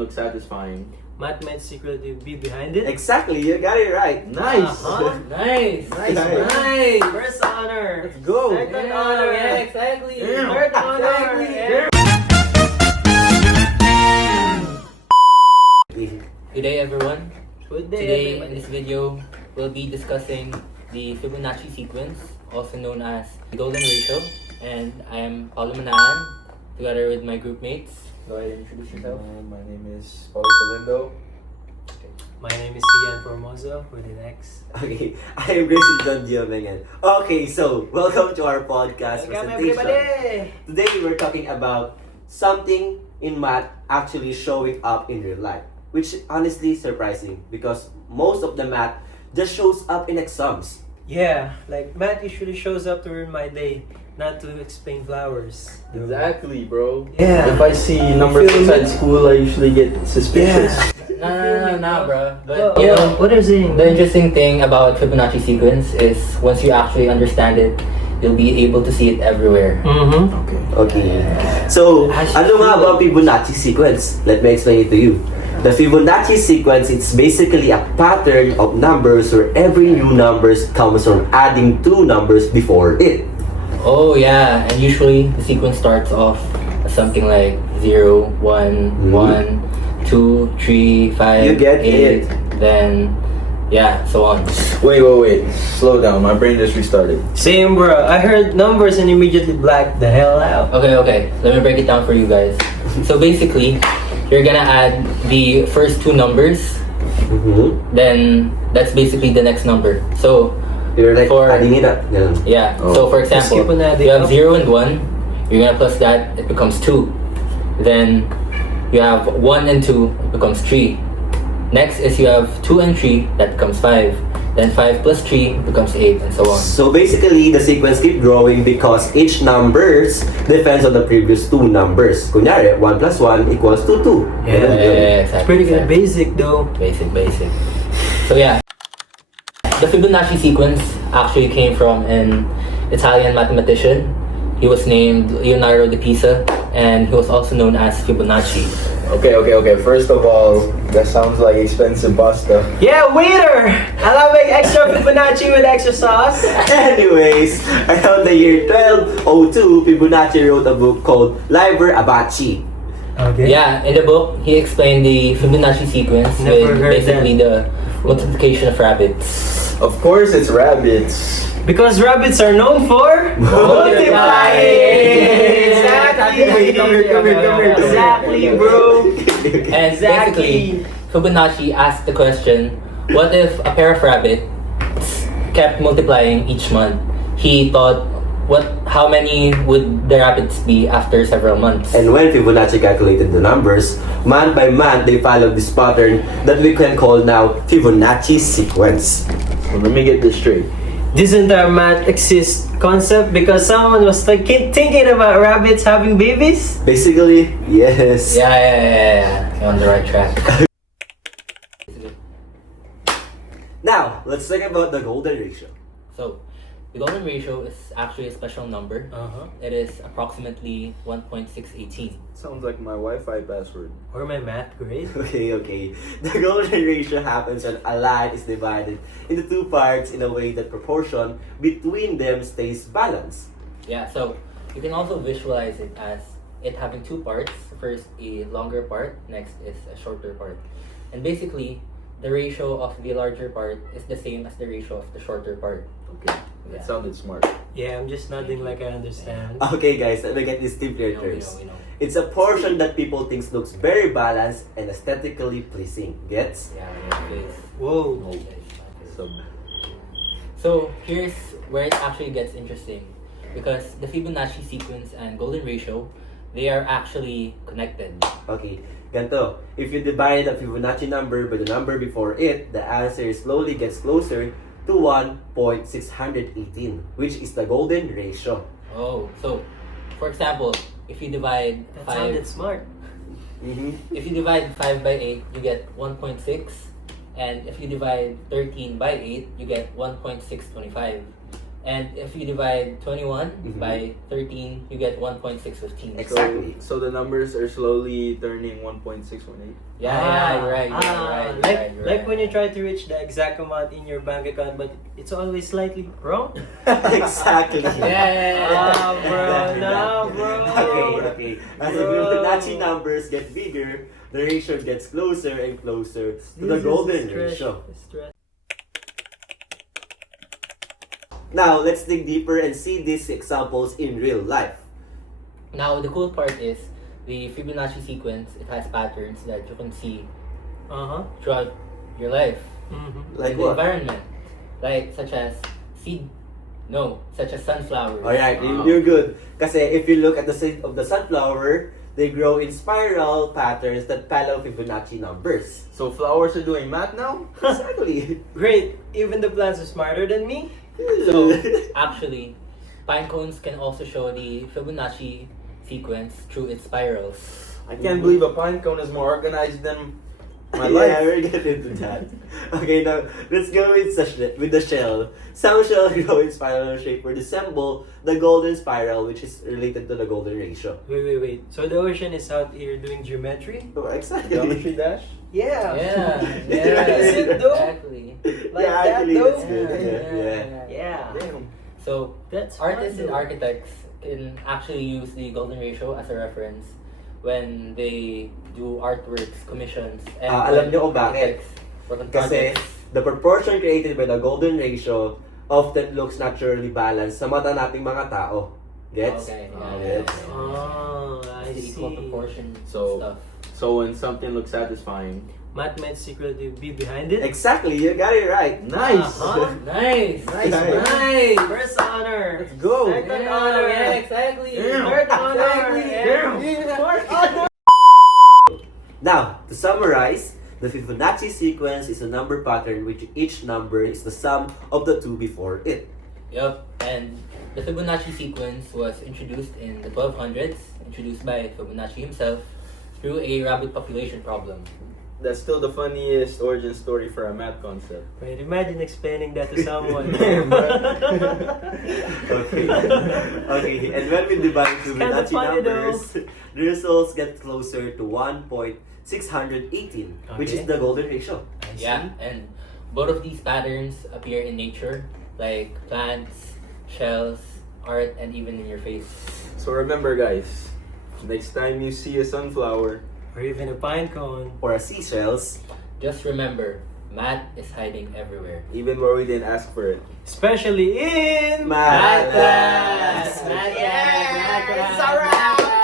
Look satisfying. Math might secretly be behind it. Exactly, you got it right. Nice. Nice. Nice. First honor. Let's go. Second honor. Yeah, exactly. Damn. Third honor. Exactly. Good day, everyone. Good day, Today, in everybody. this video, we'll be discussing the Fibonacci sequence, also known as the golden ratio. And I am Paulo Manaan, together with my group mates. Go ahead and introduce yourself. My name is Paulo Salindo. My name is Ian Formoso with an X. Okay, I am Grayson John Diomengan. Okay, so welcome to our podcast Welcome, presentation. everybody. Today we're talking about something in math actually showing up in real life, which is honestly surprising because most of the math just shows up in exams. Yeah, like math usually shows up to ruin my day, not to explain flowers. Exactly, bro. Yeah. If I see numbers feel inside me? school, I usually get suspicious. No, bro. But Oh, you know, what is it? the interesting thing about Fibonacci sequence is once you actually understand it, you'll be able to see it everywhere. Mm-hmm. Okay. So, ano nga ba ang Fibonacci sequence? Let me explain it to you. The Fibonacci sequence is basically a pattern of numbers where every new numbers comes from adding two numbers before it. Oh yeah, and usually the sequence starts off as something like 0, 1, 1, 2, 3, 5, You get 8, it. then yeah, so on. Wait. Slow down. My brain just restarted. Same, bro. I heard numbers and immediately blacked the hell out. Okay, let me break it down for you guys. So basically, you're gonna add the first two numbers, Mm-hmm. then that's basically the next number. So You're like For- adding it up. Ganun. yeah, Oh. so for Just keep example, on adding you have up. 0 and 1, you're gonna plus that, it becomes 2. Then you have 1 and 2, it becomes 3. Next is you have 2 and 3, that becomes 5. Then 5 plus 3 becomes 8, and so on. So basically, the sequence keep growing because each numbers depends on the previous two numbers. Kunyari, 1 plus 1 equals to 2. Yeah. Ganun yun. exactly. It's pretty good. exactly. Basic though. Basic. So yeah, the Fibonacci sequence actually came from an Italian mathematician. He was named Leonardo da Pisa, and he was also known as Fibonacci. Okay. First of all, that sounds like expensive pasta. Yeah, waiter! I'll make extra Fibonacci with extra sauce. Anyways, around the year 1202, Fibonacci wrote a book called Liber Abaci. Okay. Yeah, in the book, he explained the Fibonacci sequence Never with heard basically the multiplication of rabbits. Of course, it's rabbits. Because rabbits are known for multiplying. Exactly. Come here. Exactly, bro. And basically, Fibonacci asked the question, what if a pair of rabbits kept multiplying each month? He thought, how many would the rabbits be after several months? And when Fibonacci calculated the numbers, month by month, they followed this pattern that we can call now Fibonacci sequence. Well, let me get this straight. This entire math exists concept because someone was like thinking about rabbits having babies. Basically, yes. Yeah. You're on the right track. Now, let's talk about the golden ratio. So, the golden ratio is actually a special number. Uh-huh. It is approximately 1.618. Sounds like my Wi-Fi password. Or my math grade. Okay. The golden ratio happens when a line is divided into two parts in a way that proportion between them stays balanced. Yeah, so you can also visualize it as it having two parts. First, a longer part, next is a shorter part. And basically, the ratio of the larger part is the same as the ratio of the shorter part. Okay, Yeah. that sounded smart. Yeah, I'm just nodding like I understand. Okay guys, let me get this simpler terms. We know. It's a portion that people think looks very balanced and aesthetically pleasing. Gets? Yeah, please. Whoa. So here's where it actually gets interesting, because the Fibonacci sequence and golden ratio, they are actually connected. Okay, ganito. If you divide a Fibonacci number by the number before it, the answer slowly gets closer to 1.618, which is the golden ratio. Oh, so for example, if you divide That 5 sounded smart. if you divide 5 by 8, you get 1.6. And if you divide 13 by 8, you get 1.625. And if you divide 21 Mhm. by 13, you get 1.615. Exactly. So the numbers are slowly turning 1.618. Yeah, you're right. You're Like right. when you try to reach the exact amount in your bank account, but it's always slightly wrong. Exactly. Ah, bro, Exactly no, that. bro. Okay. As the Bro. Fibonacci numbers get bigger, the ratio gets closer and closer to the This is golden stress- ratio. stress. Now, let's dig deeper and see these examples in real life. Now, the cool part is the Fibonacci sequence. It has patterns that you can see Uh-huh. throughout your life. Mm-hmm. Like in the what? environment, like such as sunflowers. Alright, Wow. you're good. Kasi if you look at the seed of the sunflower, they grow in spiral patterns that follow Fibonacci numbers. So flowers are doing math now? Exactly. Great. Even the plants are smarter than me. So actually, pine cones can also show the Fibonacci sequence through its spirals. I can't believe a pine cone is more organized than my Yeah, life. we're getting into that. Okay, now let's go with the shell. Some shell grow in spiral shape or resemble the golden spiral, which is related to the golden ratio. Wait. So the ocean is out here doing geometry? Oh, exactly. Geometry dash? Yeah. Is it though? Exactly. Like yeah, that actually, though? that's good. Yeah. Yeah. Damn. So That's artists fun, and though. architects can actually use the golden ratio as a reference when they do artworks, commissions, and Alam niyo kung bakit? architects work on Kasi projects. the proportion created by the golden ratio often looks naturally balanced sa mata nating mga tao. Gets? Okay, Gets? Oh, I It's the equal see. proportion So- stuff. So when something looks satisfying. Math might secretly be behind it. Exactly, you got it right. Nice! Uh-huh. Nice, Nice, nice. First honor. Let's go! Second Yeah, honor. yeah, exactly. Damn. Third honor. Exactly. Yeah. Fourth honor. Now, to summarize, the Fibonacci sequence is a number pattern which each number is the sum of the two before it. Yup, and the Fibonacci sequence was introduced in the 1200s, introduced by Fibonacci himself through a rabbit population problem. That's still the funniest origin story for a math concept. Wait, imagine explaining that to someone. Okay. Okay, and when we divide kinda Fibonacci funny numbers, the results get closer to 1.618, which is Okay. the golden ratio. I see. Yeah, and both of these patterns appear in nature, like plants, shells, art, and even in your face. So remember guys, next time you see a sunflower, Or even a pine cone. Or a seashells. Just remember, math is hiding everywhere. even where we didn't ask for it. Especially in Math class! class. Math Yeah, class! it's alright.